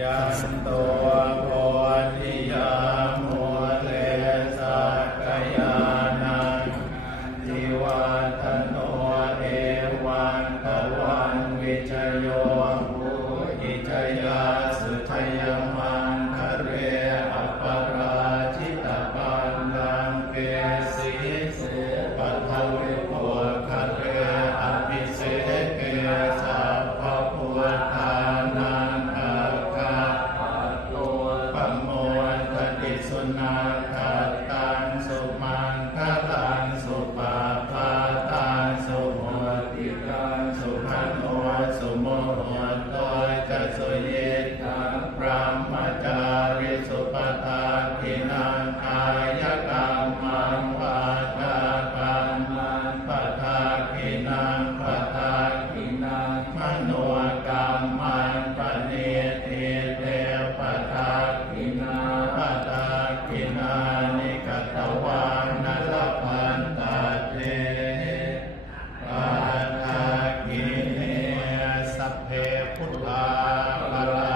ยันโตโพธิยามุเลสักยานังทิวัฒโนเอวังตวันวิจโยภูอิจยาสุทยมังคะเรอปราชิตปันลังเกสีปัทวิโภคะเรอภิเสเกสัพพพุทธานังอาคาปะโมทติสุนาคตังสุมังคลังสุปาปาตังสุโมติตังสุขันโอสุโมโหโตจะสุเยตังพระมจาริสุปตาทินังอายกัมมังวาจากัมมังปะทาคินังปะทาคินังมโนกัมมังปะเนติเตปะทาคินาปะทาคินานิกตวานัลพันตาเตปะทาคิเนสัพเพพุทธาปะรา